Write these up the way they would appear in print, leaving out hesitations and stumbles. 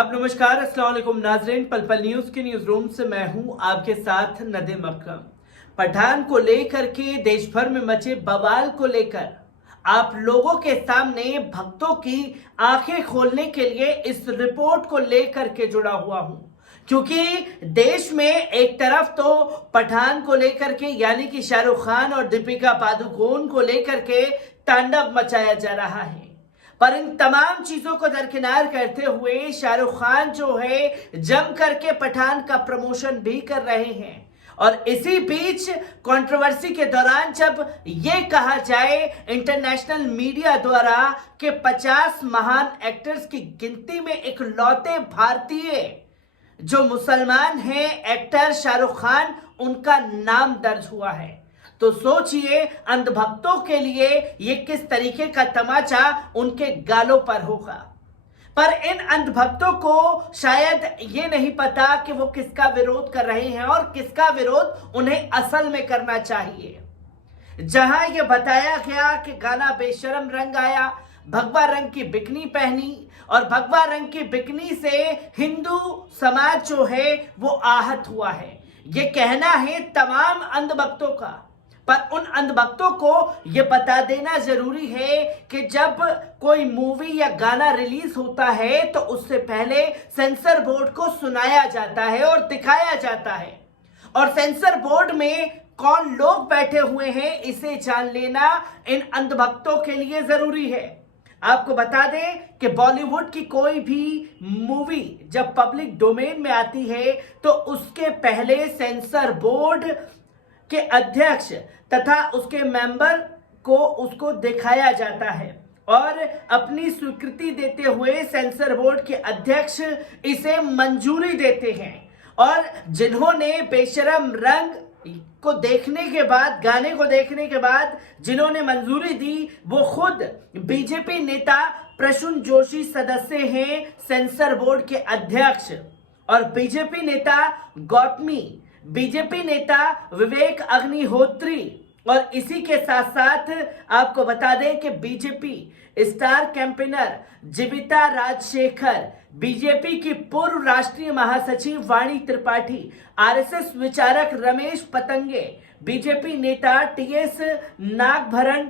आदाब, नमस्कार, अस्सलाम वालेकुम नाज़रीन। पल पल न्यूज़ के न्यूज़ रूम से मैं हूं आपके साथ नदीम अकरम। पठान को लेकर के देश भर में मचे बवाल को लेकर आप लोगों के सामने भक्तों की आंखें खोलने के लिए इस रिपोर्ट को लेकर के जुड़ा हुआ हूं, क्योंकि देश में एक तरफ तो पठान को लेकर के यानी कि शाहरुख खान और दीपिका पादुकोण को लेकर के तांडव मचाया जा रहा है, पर इन तमाम चीजों को दरकिनार करते हुए शाहरुख खान जो है जम करके पठान का प्रमोशन भी कर रहे हैं। और इसी बीच कंट्रोवर्सी के दौरान जब ये कहा जाए इंटरनेशनल मीडिया द्वारा कि 50 महान एक्टर्स की गिनती में इकलौते भारतीय जो मुसलमान हैं एक्टर शाहरुख खान, उनका नाम दर्ज हुआ है, तो सोचिए अंधभक्तों के लिए ये किस तरीके का तमाचा उनके गालों पर होगा। पर इन अंधभक्तों को शायद ये नहीं पता कि वो किसका विरोध कर रहे हैं और किसका विरोध उन्हें असल में करना चाहिए। जहां ये बताया गया कि गाना बेशरम रंग आया, भगवा रंग की बिकनी पहनी और भगवा रंग की बिकनी से हिंदू समाज जो है वो आहत हुआ है, ये कहना है तमाम अंधभक्तों का। पर उन अंधभक्तों को यह बता देना जरूरी है कि जब कोई मूवी या गाना रिलीज होता है तो उससे पहले सेंसर बोर्ड को सुनाया जाता है और दिखाया जाता है, और सेंसर बोर्ड में कौन लोग बैठे हुए हैं इसे जान लेना इन अंधभक्तों के लिए जरूरी है। आपको बता दें कि बॉलीवुड की कोई भी मूवी जब पब्लिक डोमेन में आती है तो उसके पहले सेंसर बोर्ड के अध्यक्ष तथा उसके मेंबर को उसको दिखाया जाता है और अपनी स्वीकृति देते हुए सेंसर बोर्ड के अध्यक्ष इसे मंजूरी देते हैं। और जिन्होंने बेशरम रंग को देखने के बाद, गाने को देखने के बाद जिन्होंने मंजूरी दी, वो खुद बीजेपी नेता प्रसून जोशी सदस्य हैं सेंसर बोर्ड के अध्यक्ष, और बीजेपी नेता गौतमी, बीजेपी नेता विवेक अग्निहोत्री, और इसी के साथ साथ आपको बता दें कि बीजेपी स्टार कैंपेनर जीविता राजशेखर, बीजेपी की पूर्व राष्ट्रीय महासचिव वाणी त्रिपाठी, आरएसएस विचारक रमेश पतंगे, बीजेपी नेता टीएस नागभरण,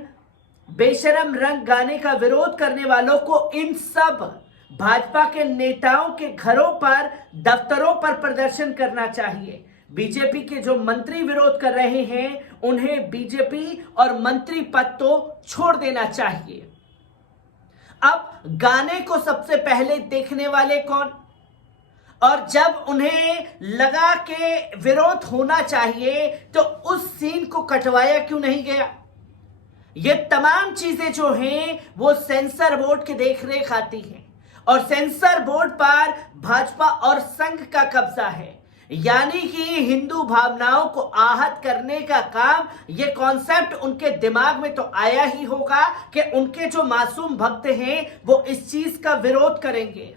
बेशरम रंग गाने का विरोध करने वालों को इन सब भाजपा के नेताओं के घरों पर, दफ्तरों पर प्रदर्शन करना चाहिए। बीजेपी के जो मंत्री विरोध कर रहे हैं उन्हें बीजेपी और मंत्री पद तो छोड़ देना चाहिए। अब गाने को सबसे पहले देखने वाले कौन, और जब उन्हें लगा कि विरोध होना चाहिए तो उस सीन को कटवाया क्यों नहीं गया। ये तमाम चीजें जो हैं वो सेंसर बोर्ड की देखरेख आती हैं, और सेंसर बोर्ड पर भाजपा और संघ का कब्जा है, यानी कि हिंदू भावनाओं को आहत करने का काम, ये कॉन्सेप्ट उनके दिमाग में तो आया ही होगा कि उनके जो मासूम भक्त हैं वो इस चीज का विरोध करेंगे।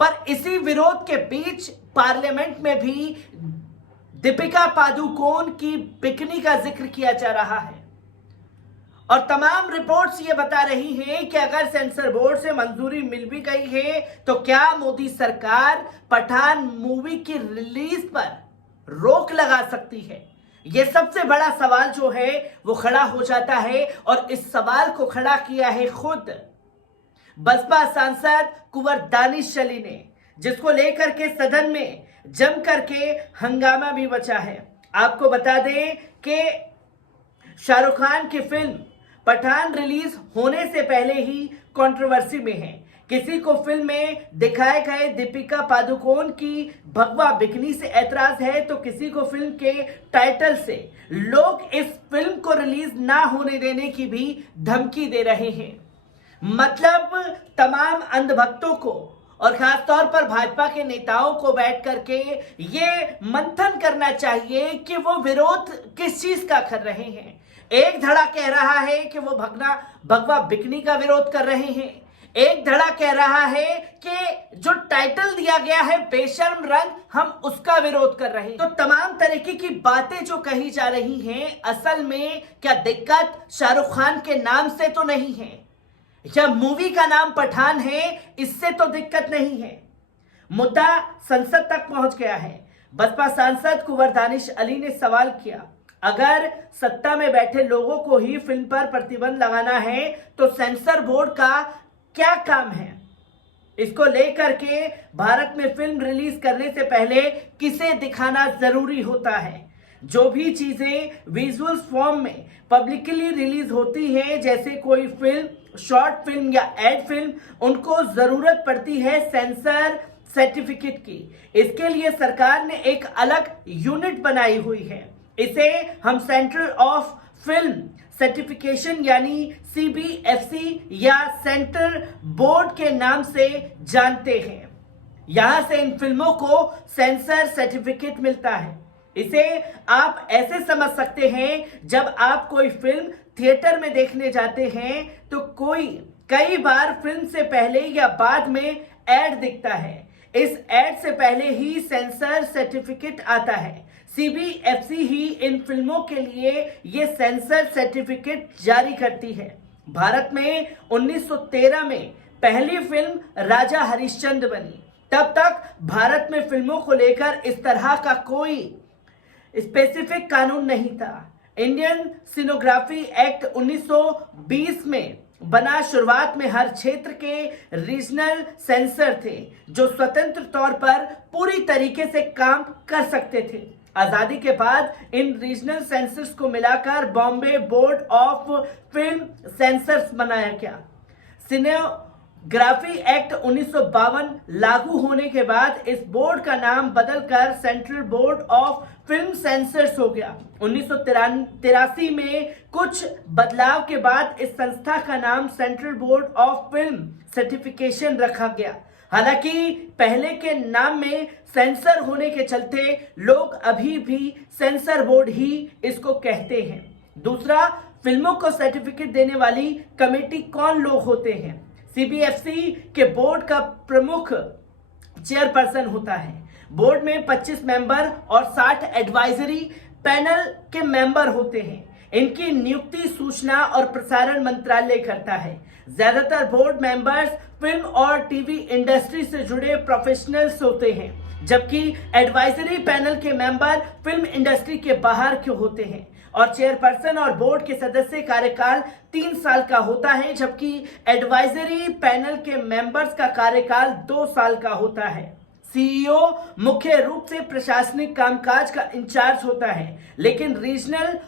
पर इसी विरोध के बीच पार्लियामेंट में भी दीपिका पादुकोण की बिकनी का जिक्र किया जा रहा है, और तमाम रिपोर्ट्स ये बता रही हैं कि अगर सेंसर बोर्ड से मंजूरी मिल भी गई है तो क्या मोदी सरकार पठान मूवी की रिलीज पर रोक लगा सकती है। ये सबसे बड़ा सवाल जो है वो खड़ा हो जाता है, और इस सवाल को खड़ा किया है खुद बसपा सांसद कुंवर दानिश अली ने, जिसको लेकर के सदन में जम करके हंगामा भी मचा है। आपको बता दें कि शाहरुख खान की फिल्म पठान रिलीज होने से पहले ही कंट्रोवर्सी में है। किसी को फिल्म में दिखाए गए दीपिका पादुकोण की भगवा बिकनी से ऐतराज है, तो किसी को फिल्म के टाइटल से लोग इस फिल्म को रिलीज ना होने देने की भी धमकी दे रहे हैं। मतलब तमाम अंधभक्तों को और खासतौर पर भाजपा के नेताओं को बैठ करके ये मंथन करना चाहिए कि वो विरोध किस चीज का कर रहे हैं। एक धड़ा कह रहा है कि वो भगवा बिकनी का विरोध कर रहे हैं, एक धड़ा कह रहा है कि जो टाइटल दिया गया है बेशर्म रंग, हम उसका विरोध कर रहे हैं। तो तमाम तरीके की बातें जो कही जा रही हैं, असल में क्या दिक्कत शाहरुख खान के नाम से तो नहीं है, या मूवी का नाम पठान है इससे तो दिक्कत नहीं है। मुद्दा संसद तक पहुंच गया है। बसपा सांसद कुंवर दानिश अली ने सवाल किया, अगर सत्ता में बैठे लोगों को ही फिल्म पर प्रतिबंध लगाना है तो सेंसर बोर्ड का क्या काम है? इसको लेकर के भारत में फिल्म रिलीज करने से पहले किसे दिखाना जरूरी होता है? जो भी चीजें विजुअल फॉर्म में पब्लिकली रिलीज होती हैं, जैसे कोई फिल्म, शॉर्ट फिल्म या एड फिल्म, उनको जरूरत पड़ती है सेंसर सर्टिफिकेट की। इसके लिए सरकार ने एक अलग यूनिट बनाई हुई है। इसे हम सेंटर ऑफ फिल्म सर्टिफिकेशन यानी CBFC या सेंटर बोर्ड के नाम से जानते हैं। यहां से इन फिल्मों को सेंसर सर्टिफिकेट मिलता है। इसे आप ऐसे समझ सकते हैं, जब आप कोई फिल्म थिएटर में देखने जाते हैं तो कई बार फिल्म से पहले या बाद में एड दिखता है। इस एड से पहले ही सेंसर सर्टिफिकेट आता है। CBFC ही इन फिल्मों के लिए ये सेंसर सर्टिफिकेट जारी करती है। भारत में 1913 में पहली फिल्म राजा हरिश्चंद्र बनी। तब तक भारत में फिल्मों को लेकर इस तरह का कोई स्पेसिफिक कानून नहीं था। इंडियन सिनेमोग्राफी एक्ट 1920 में बना। शुरुआत में हर क्षेत्र के रीजनल सेंसर थे जो स्वतंत्र तौर पर पूरी तरीके से काम कर सकते थे। आजादी के बाद इन रीजनल सेंसर्स को मिलाकर Bombay board of film sensors बनाया गया। सिनेमोग्राफी एक्ट 1952 लागू होने के बाद इस बोर्ड का नाम बदलकर central board of film sensors हो गया। 1983 में कुछ बदलाव के बाद इस संस्था का नाम central board of film certification रखा गया। हालांकि पहले के नाम में सेंसर होने के चलते लोग अभी भी सेंसर बोर्ड ही इसको कहते हैं। दूसरा, फिल्मों को सर्टिफिकेट देने वाली कमेटी कौन लोग होते हैं? CBFC के बोर्ड का प्रमुख चेयरपर्सन होता है। बोर्ड में 25 मेंबर और 60 एडवाइजरी पैनल के मेंबर होते हैं। इनकी नियुक्ति सूचना और प्रसारण मंत्रालय करता है। ज्यादातर बोर्ड मेंबर्स फिल्म और टीवी इंडस्ट्री से जुड़े प्रोफेशनल्स होते हैं, जबकि एडवाइजरी पैनल के मेंबर फिल्म इंडस्ट्री के बाहर के होते हैं। और चेयरपर्सन और बोर्ड के सदस्य कार्यकाल 3 साल का होता है, जबकि एडवाइजरी पैनल के मेंबर्स का कार्यकाल 2 साल का होता है। CEO मुख्य रूप से प्रशासनिक कामकाज का इंचार्ज होता है, लेकिन रीजनल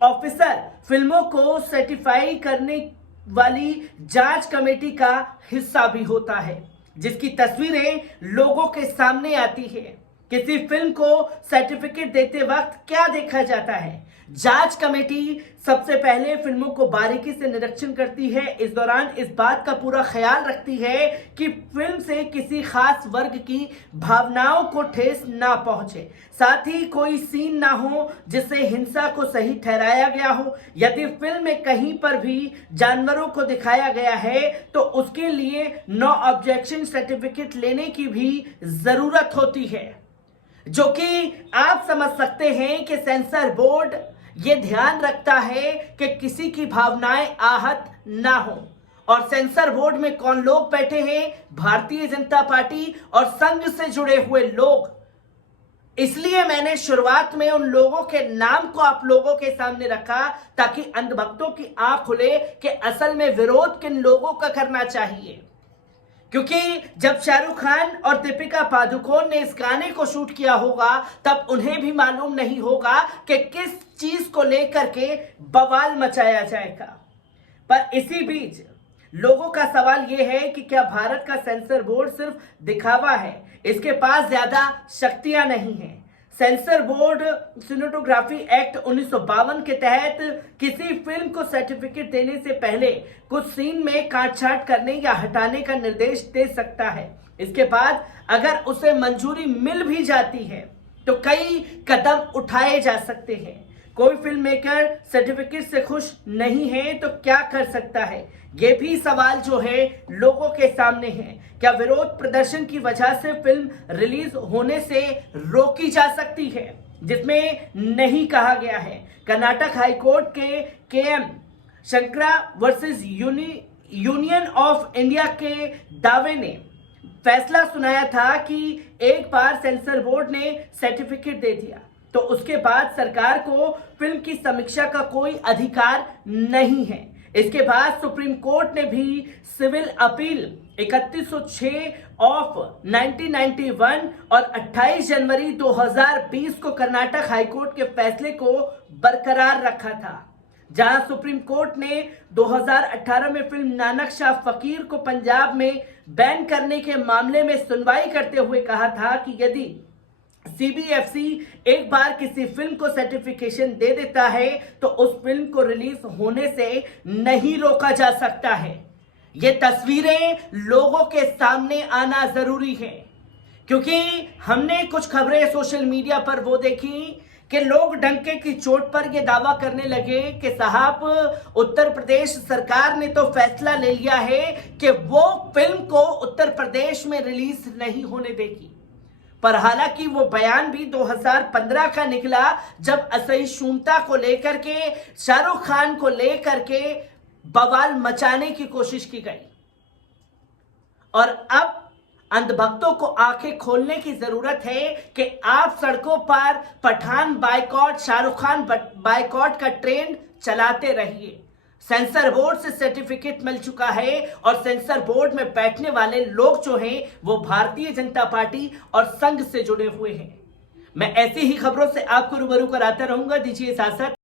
ऑफिसर फिल्मों को सर्टिफाई करने वाली जांच कमेटी का हिस्सा भी होता है, जिसकी तस्वीरें लोगों के सामने आती है। किसी फिल्म को सर्टिफिकेट देते वक्त क्या देखा जाता है? जांच कमेटी सबसे पहले फिल्मों को बारीकी से निरीक्षण करती है। इस दौरान इस बात का पूरा ख्याल रखती है कि फिल्म से किसी खास वर्ग की भावनाओं को ठेस ना पहुंचे, साथ ही कोई सीन ना हो जिससे हिंसा को सही ठहराया गया हो। यदि फिल्म में कहीं पर भी जानवरों को दिखाया गया है तो उसके लिए नो ऑब्जेक्शन सर्टिफिकेट लेने की भी जरूरत होती है, जो कि आप समझ सकते हैं कि सेंसर बोर्ड ये ध्यान रखता है कि किसी की भावनाएं आहत ना हो। और सेंसर बोर्ड में कौन लोग बैठे हैं? भारतीय जनता पार्टी और संघ से जुड़े हुए लोग। इसलिए मैंने शुरुआत में उन लोगों के नाम को आप लोगों के सामने रखा, ताकि अंधभक्तों की आंख खुले कि असल में विरोध किन लोगों का करना चाहिए। क्योंकि जब शाहरुख खान और दीपिका पादुकोण ने इस गाने को शूट किया होगा, तब उन्हें भी मालूम नहीं होगा कि किस चीज को लेकर के बवाल मचाया जाएगा। पर इसी बीच लोगों का सवाल यह है कि क्या भारत का सेंसर बोर्ड सिर्फ दिखावा है? इसके पास ज्यादा शक्तियां नहीं हैं। सेंसर बोर्ड सिनेमेटोग्राफी एक्ट 1952 के तहत किसी फिल्म को सर्टिफिकेट देने से पहले कुछ सीन में काटछाट करने या हटाने का निर्देश दे सकता है। इसके बाद अगर उसे मंजूरी मिल भी जाती है तो कई कदम उठाए जा सकते हैं। कोई फिल्म मेकर सर्टिफिकेट से खुश नहीं है तो क्या कर सकता है? ये भी सवाल जो है लोगों के सामने है। क्या विरोध प्रदर्शन की वजह से फिल्म रिलीज होने से रोकी जा सकती है? जिसमें नहीं कहा गया है। कर्नाटक हाईकोर्ट के KM Shankara versus union of India के दावे ने फैसला सुनाया था कि एक बार सेंसर बोर्ड ने सर्टिफिकेट दे दिया तो उसके बाद सरकार को फिल्म की समीक्षा का कोई अधिकार नहीं है। इसके बाद सुप्रीम कोर्ट ने भी सिविल अपील 3106 ऑफ 1991 और 28 जनवरी 2020 को कर्नाटक हाईकोर्ट के फैसले को बरकरार रखा था, जहां सुप्रीम कोर्ट ने 2018 में फिल्म नानक शाह फकीर को पंजाब में बैन करने के मामले में सुनवाई करते हुए कहा था कि यदि सीबीएफसी एक बार किसी फिल्म को सर्टिफिकेशन दे देता है तो उस फिल्म को रिलीज होने से नहीं रोका जा सकता है। ये तस्वीरें लोगों के सामने आना जरूरी है, क्योंकि हमने कुछ खबरें सोशल मीडिया पर वो देखी कि लोग डंके की चोट पर यह दावा करने लगे कि साहब उत्तर प्रदेश सरकार ने तो फैसला ले लिया है कि वो फिल्म को उत्तर प्रदेश में रिलीज नहीं होने देगी। पर हालांकि वो बयान भी 2015 का निकला, जब असहिष्णुता को लेकर के शाहरुख खान को लेकर के बवाल मचाने की कोशिश की गई। और अब अंधभक्तों को आंखें खोलने की जरूरत है कि आप सड़कों पर पठान बायकॉट, शाहरुख खान बायकॉट का ट्रेंड चलाते रहिए। सेंसर बोर्ड से सर्टिफिकेट मिल चुका है और सेंसर बोर्ड में बैठने वाले लोग जो हैं वो भारतीय जनता पार्टी और संघ से जुड़े हुए हैं। मैं ऐसी ही खबरों से आपको रूबरू कराता रहूंगा। दीजिए इजाजत।